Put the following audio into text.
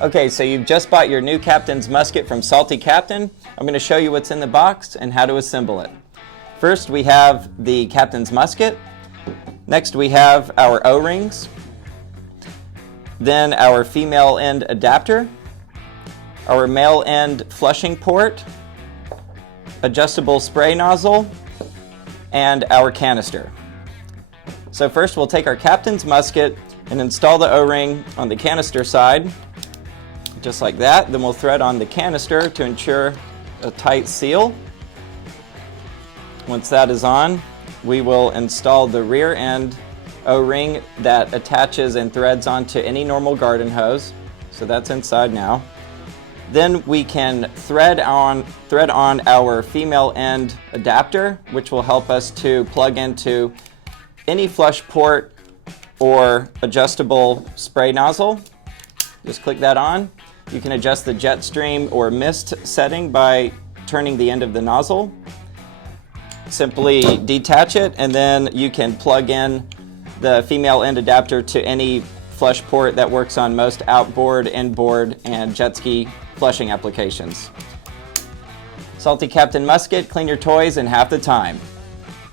Okay, so you've just bought your new Captain's Musket from Salty Captain. I'm going to show you what's in the box and how to assemble it. First, we have the Captain's Musket. Next, we have our O-rings. Then our female end adapter, our male end flushing port, adjustable spray nozzle, and our canister. So first we'll take our Captain's Musket and install the O-ring on the canister side, just like that. Then we'll thread on the canister to ensure a tight seal. Once that is on, we will install the rear end O-ring that attaches and threads onto any normal garden hose. So that's inside now. Then we can thread on our female end adapter, which will help us to plug into any flush port or adjustable spray nozzle. Just click that on. You can adjust the jet stream or mist setting by turning the end of the nozzle. Simply detach it, and then you can plug in the female end adapter to any flush port that works on most outboard, inboard, and jet ski flushing applications. Salty Captain Musket, clean your toys in half the time.